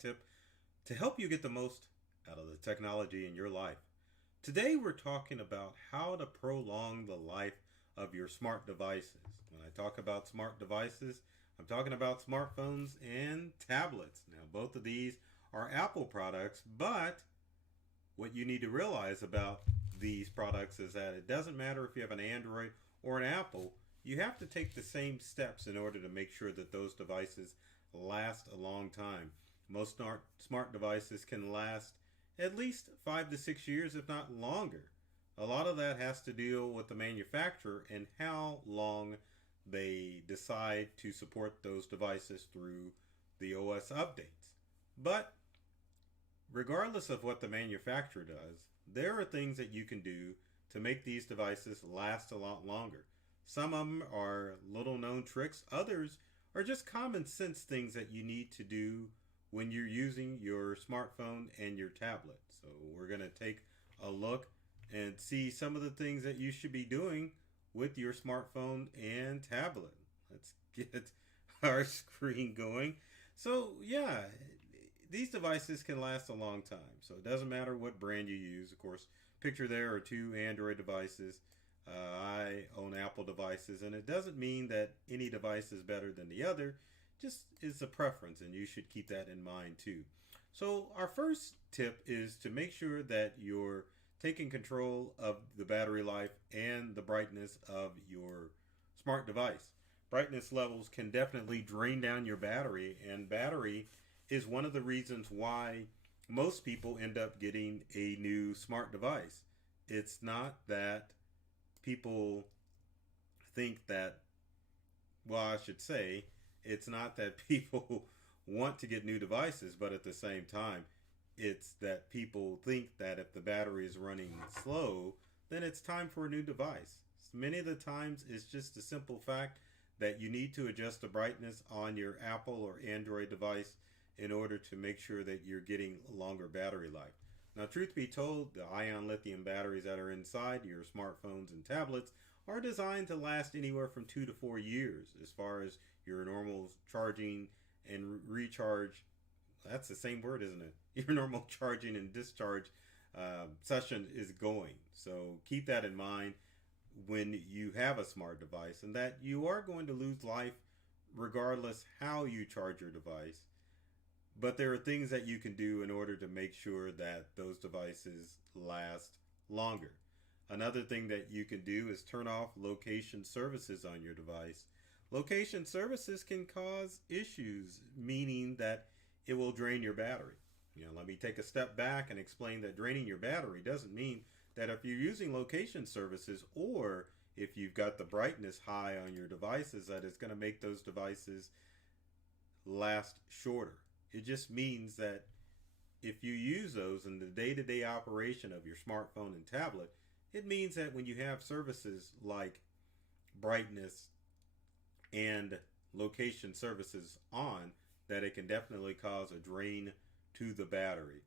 tip to help you get the most out of the technology in your life. Today, we're talking about how to prolong the life of your smart devices. When I talk about smart devices, I'm talking about smartphones and tablets. Now, both of these are Apple products, but what you need to realize about these products is that it doesn't matter if you have an Android or an Apple, you have to take the same steps in order to make sure that those devices last a long time. Most smart devices can last at least 5 to 6 years, if not longer. A lot of that has to deal with the manufacturer and how long they decide to support those devices through the OS updates. But regardless of what the manufacturer does, there are things that you can do to make these devices last a lot longer. Some of them are little known tricks, others are just common sense things that you need to do when you're using your smartphone and your tablet. So, we're going to take a look and see some of the things that you should be doing with your smartphone and tablet. Let's get our screen going. So, yeah, these devices can last a long time. So it doesn't matter what brand you use. Of course, picture there are two Android devices. I own Apple devices, and it doesn't mean that any device is better than the other. Just is a preference, and you should keep that in mind too. So our first tip is to make sure that you're taking control of the battery life and the brightness of your smart device. Brightness levels can definitely drain down your battery, and battery is one of the reasons why most people end up getting a new smart device. It's not that people think that, well, I should say, it's not that people want to get new devices, but at the same time, it's that people think that if the battery is running slow, then it's time for a new device. Many of the times, it's just a simple fact that you need to adjust the brightness on your Apple or Android device in order to make sure that you're getting longer battery life. Now, truth be told, the ion lithium batteries that are inside your smartphones and tablets are designed to last anywhere from 2 to 4 years as far as your normal charging and recharge. That's the same word, isn't it? Your normal charging and discharge session is going. So keep that in mind when you have a smart device, and that you are going to lose life regardless how you charge your device. But there are things that you can do in order to make sure that those devices last longer. Another thing that you can do is turn off location services on your device. Location services can cause issues, meaning that it will drain your battery. Let me take a step back and explain that draining your battery doesn't mean that if you're using location services or if you've got the brightness high on your devices, that it's going to make those devices last shorter. It just means that if you use those in the day-to-day operation of your smartphone and tablet, it means that when you have services like brightness and location services on, that it can definitely cause a drain to the battery.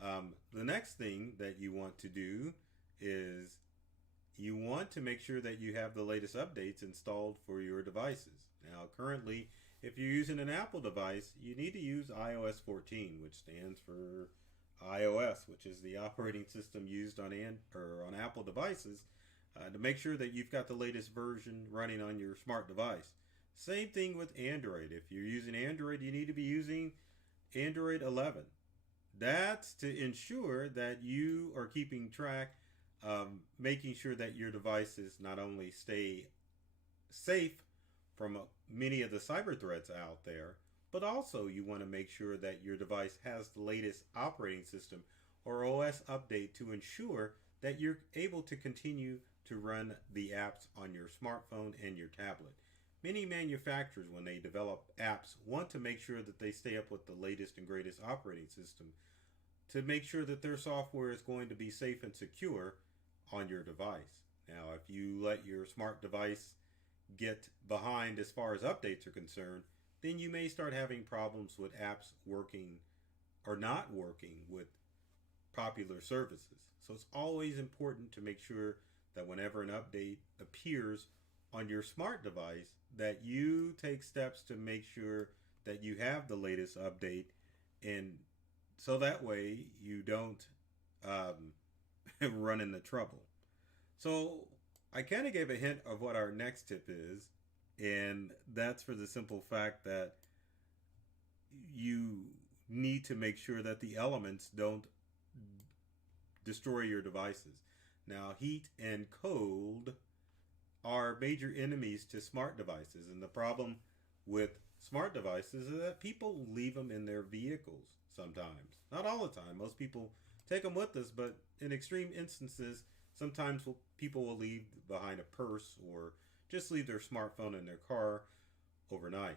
The next thing that you want to do is you want to make sure that you have the latest updates installed for your devices. Now, currently, if you're using an Apple device, you need to use iOS 14, which stands for iOS, which is the operating system used on Apple devices, to make sure that you've got the latest version running on your smart device. Same thing with Android. If you're using Android, you need to be using Android 11. That's to ensure that you are keeping track of making sure that your devices not only stay safe from many of the cyber threats out there, but also you want to make sure that your device has the latest operating system or OS update to ensure that you're able to continue to run the apps on your smartphone and your tablet. Many manufacturers, when they develop apps, want to make sure that they stay up with the latest and greatest operating system to make sure that their software is going to be safe and secure on your device. Now, if you let your smart device get behind as far as updates are concerned, then you may start having problems with apps working or not working with popular services. So it's always important to make sure that whenever an update appears on your smart device, that you take steps to make sure that you have the latest update And so that way you don't um, run into trouble. So I kind of gave a hint of what our next tip is, and that's for the simple fact that you need to make sure that the elements don't destroy your devices. Now, heat and cold are major enemies to smart devices, and the problem with smart devices is that people leave them in their vehicles sometimes. Not all the time. Most people take them with us, but in extreme instances, sometimes people will leave behind a purse or just leave their smartphone in their car overnight.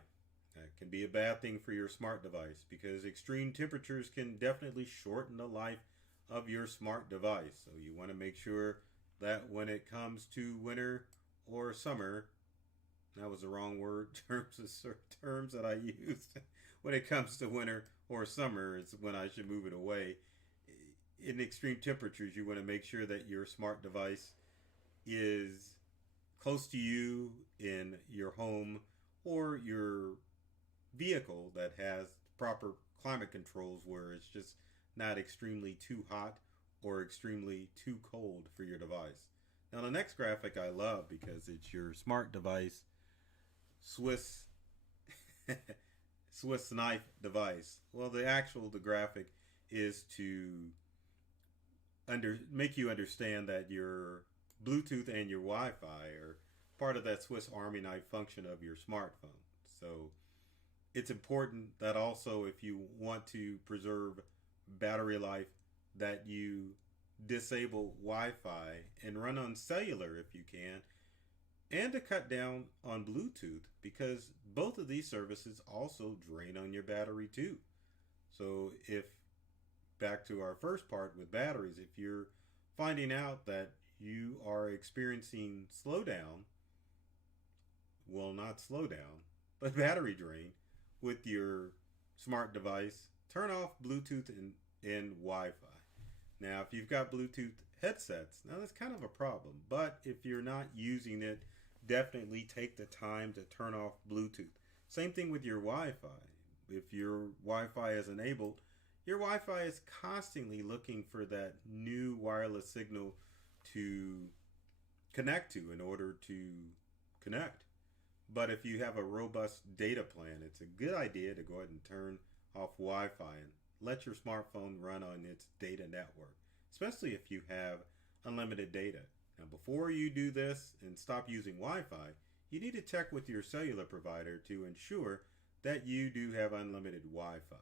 That can be a bad thing for your smart device because extreme temperatures can definitely shorten the life of your smart device. So you want to make sure that when it comes to winter or summer, that was the wrong word, terms that I used. When it comes to winter or summer is when I should move it away. In extreme temperatures, you want to make sure that your smart device is close to you in your home or your vehicle that has proper climate controls where it's just not extremely too hot or extremely too cold for your device. Now the next graphic I love because it's your smart device Swiss Swiss knife device. Well, the graphic is to make you understand that your Bluetooth and your Wi-Fi are part of that Swiss Army knife function of your smartphone. So it's important that also if you want to preserve battery life that you disable Wi-Fi and run on cellular if you can, and to cut down on Bluetooth because both of these services also drain on your battery too. So if back to our first part with batteries, if you're finding out that you are experiencing slowdown, well, not slowdown, but battery drain with your smart device, turn off Bluetooth and Wi-Fi. Now, if you've got Bluetooth headsets, now that's kind of a problem, but if you're not using it, definitely take the time to turn off Bluetooth. Same thing with your Wi-Fi. If your Wi-Fi is enabled, your Wi-Fi is constantly looking for that new wireless signal to connect to in order to connect. But if you have a robust data plan, it's a good idea to go ahead and turn off Wi-Fi and let your smartphone run on its data network, especially if you have unlimited data. Now, before you do this and stop using Wi-Fi, you need to check with your cellular provider to ensure that you do have unlimited Wi-Fi.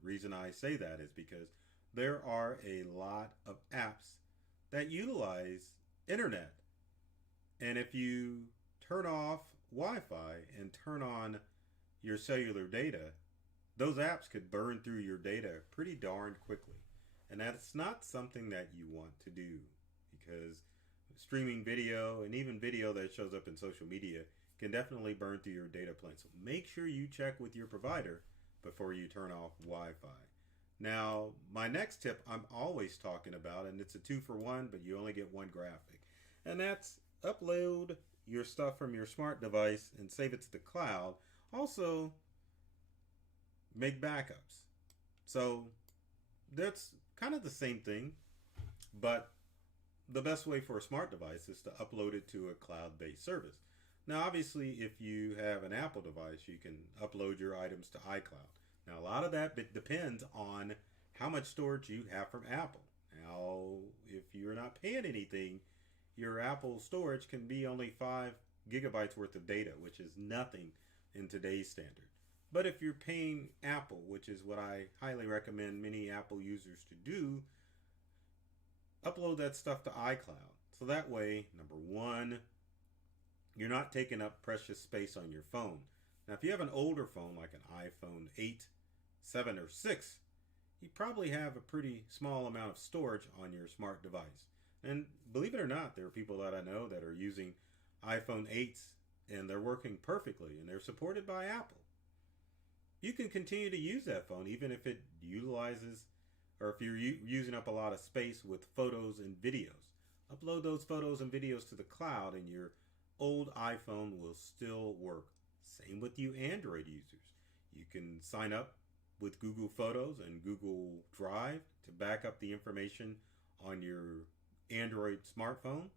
The reason I say that is because there are a lot of apps that utilize internet. And if you turn off Wi-Fi and turn on your cellular data, those apps could burn through your data pretty darn quickly. And that's not something that you want to do because streaming video and even video that shows up in social media can definitely burn through your data plan. So make sure you check with your provider before you turn off Wi-Fi. Now, my next tip I'm always talking about, and it's a 2-for-1, but you only get one graphic. And that's upload your stuff from your smart device and save it to the cloud. Also, make backups. So that's kind of the same thing, but the best way for a smart device is to upload it to a cloud-based service. Now, obviously, if you have an Apple device, you can upload your items to iCloud. Now, a lot of that depends on how much storage you have from Apple. Now, if you're not paying anything, your Apple storage can be only 5 gigabytes worth of data, which is nothing in today's standard. But if you're paying Apple, which is what I highly recommend many Apple users to do, upload that stuff to iCloud. So that way, number one, you're not taking up precious space on your phone. Now, if you have an older phone like an iPhone 8, 7, or 6, you probably have a pretty small amount of storage on your smart device. And believe it or not, there are people that I know that are using iPhone 8s and they're working perfectly and they're supported by Apple. You can continue to use that phone even if it utilizes or if you're using up a lot of space with photos and videos. Upload those photos and videos to the cloud and your old iPhone will still work. Same with you Android users. You can sign up with Google Photos and Google Drive to back up the information on your Android smartphone,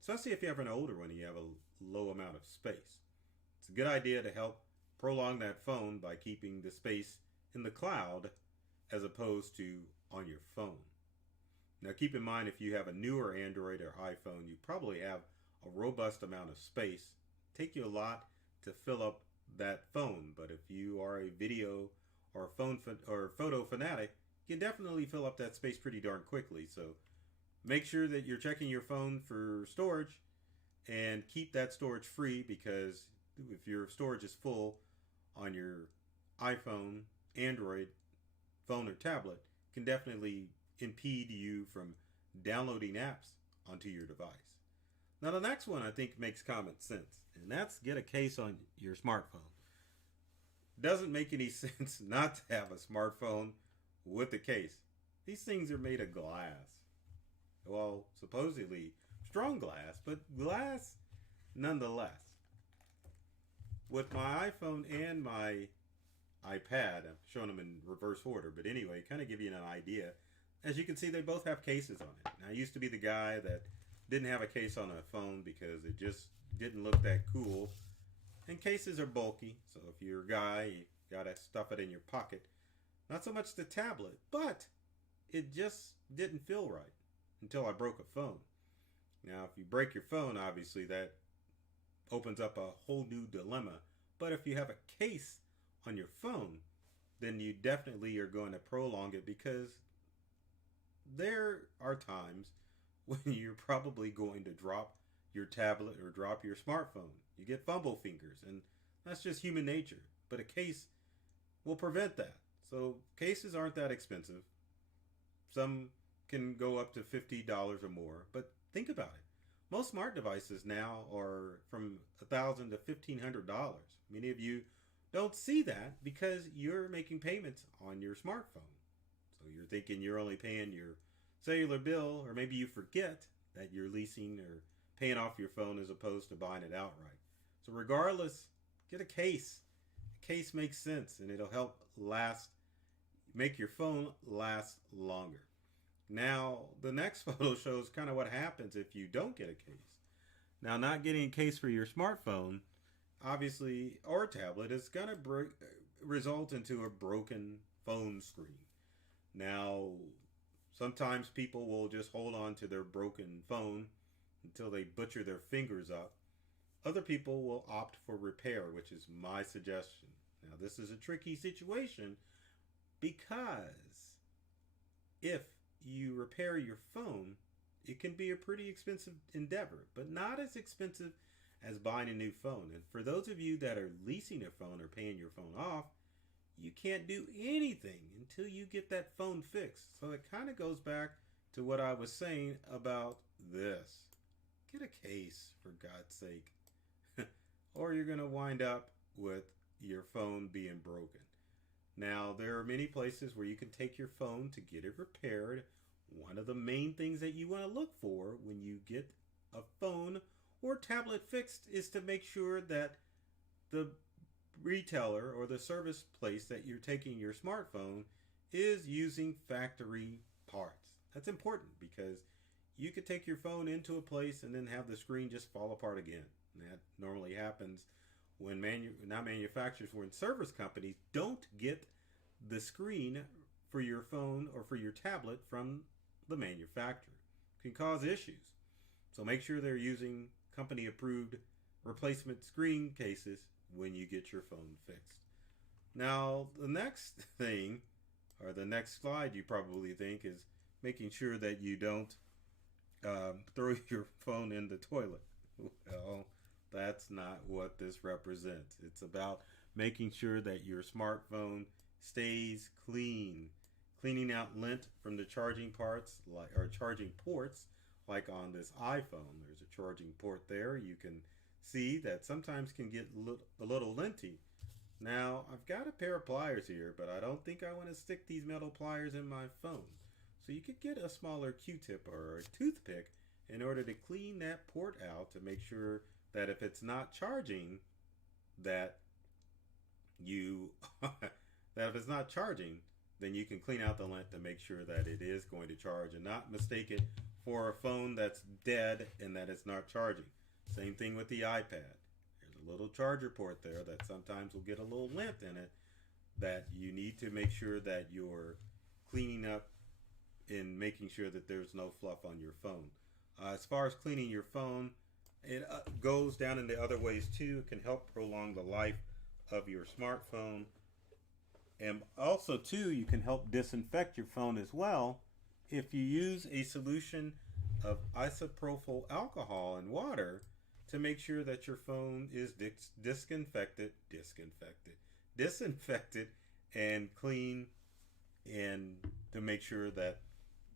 especially if you have an older one and you have a low amount of space. It's a good idea to help prolong that phone by keeping the space in the cloud as opposed to on your phone. Now keep in mind, if you have a newer Android or iPhone, you probably have a robust amount of space. Take you a lot to fill up that phone, but if you are a video or photo fanatic, you can definitely fill up that space pretty darn quickly. So make sure that you're checking your phone for storage and keep that storage free, because if your storage is full on your iPhone, Android, phone, or tablet, it can definitely impede you from downloading apps onto your device. Now the next one I think makes common sense, and that's get a case on your smartphone. Doesn't make any sense not to have a smartphone with a case. These things are made of glass. Well, supposedly strong glass, but glass nonetheless. With my iPhone and my iPad, I'm showing them in reverse order, but anyway, kind of give you an idea. As you can see, they both have cases on it. Now, I used to be the guy that didn't have a case on a phone because it just didn't look that cool. And cases are bulky, so if you're a guy, you gotta stuff it in your pocket. Not so much the tablet, but it just didn't feel right until I broke a phone. Now, if you break your phone, obviously that opens up a whole new dilemma. But if you have a case on your phone, then you definitely are going to prolong it, because there are times when you're probably going to drop your tablet or drop your smartphone. You get fumble fingers, and that's just human nature. But a case will prevent that. So cases aren't that expensive. Some can go up to $50 or more, but think about it. Most smart devices now are from $1,000 to $1,500. Many of you don't see that because you're making payments on your smartphone. So you're thinking you're only paying your cellular bill, or maybe you forget that you're leasing or paying off your phone as opposed to buying it outright. So regardless, get a case. A case makes sense, and it'll help make your phone last longer. Now, the next photo shows kind of what happens if you don't get a case. Now, not getting a case for your smartphone, obviously, or tablet, is going to result into a broken phone screen. Now, sometimes people will just hold on to their broken phone until they butcher their fingers up. Other people will opt for repair, which is my suggestion. Now, this is a tricky situation, because if you repair your phone, it can be a pretty expensive endeavor, but not as expensive as buying a new phone. And for those of you that are leasing a phone or paying your phone off, you can't do anything until you get that phone fixed. So it kind of goes back to what I was saying about this. Get a case, for God's sake. Or you're going to wind up with your phone being broken. Now, there are many places where you can take your phone to get it repaired. One of the main things that you want to look for when you get a phone or tablet fixed is to make sure that the retailer or the service place that you're taking your smartphone is using factory parts. That's important, because you could take your phone into a place and then have the screen just fall apart again. And that normally happens when not manufacturers, when service companies don't get the screen for your phone or for your tablet from the manufacturer. It can cause issues. So make sure they're using company approved replacement screen cases when you get your phone fixed. Now, the next thing, or the next slide you probably think, is making sure that you don't throw your phone in the toilet. Well, that's not what this represents. It's about making sure that your smartphone stays clean. Cleaning out lint from the charging parts, or charging ports, like on this iPhone. There's a charging port there. You can see that sometimes can get a little linty. Now, I've got a pair of pliers here, but I don't think I want to stick these metal pliers in my phone. So you could get a smaller Q-tip or a toothpick in order to clean that port out, to make sure that if it's not charging, that you that if it's not charging, then you can clean out the lint to make sure that it is going to charge and not mistake it for a phone that's dead and that it's not charging. Same thing with the iPad. There's a little charger port there that sometimes will get a little lint in it that you need to make sure that you're cleaning up and making sure that there's no fluff on your phone. As far as cleaning your phone, it goes down in the other ways too. It can help prolong the life of your smartphone. And also too, you can help disinfect your phone as well if you use a solution of isopropyl alcohol and water to make sure that your phone is disinfected and clean, and to make sure that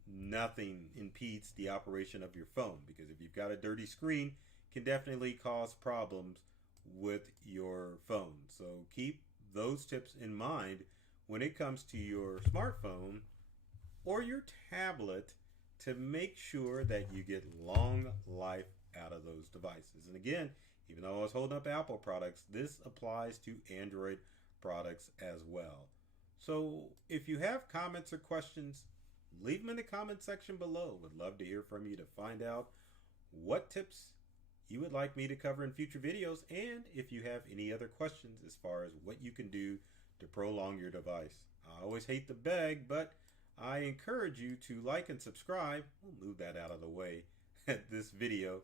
nothing impedes the operation of your phone, because if you've got a dirty screen, it can definitely cause problems with your phone. So keep those tips in mind when it comes to your smartphone or your tablet to make sure that you get long life out of those devices. And again, even though I was holding up Apple products, this applies to Android products as well. So if you have comments or questions, leave them in the comment section below. Would love to hear from you to find out what tips you would like me to cover in future videos, and if you have any other questions as far as what you can do to prolong your device. I always hate to beg, but I encourage you to like and subscribe. We'll move that out of the way at this video.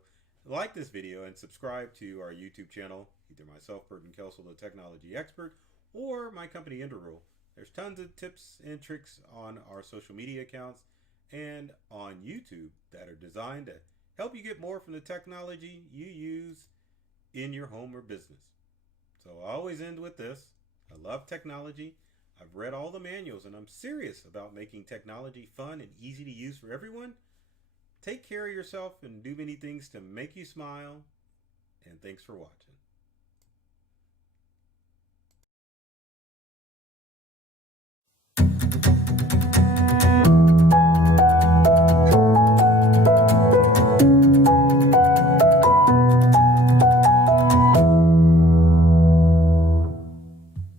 Like this video and subscribe to our YouTube channel, either myself, Burton Kelsel, the technology expert, or my company Interrule. There's tons of tips and tricks on our social media accounts and on YouTube that are designed to help you get more from the technology you use in your home or business. So I always end with this. I love technology. I've read all the manuals and I'm serious about making technology fun and easy to use for everyone. Take care of yourself and do many things to make you smile. And thanks for watching.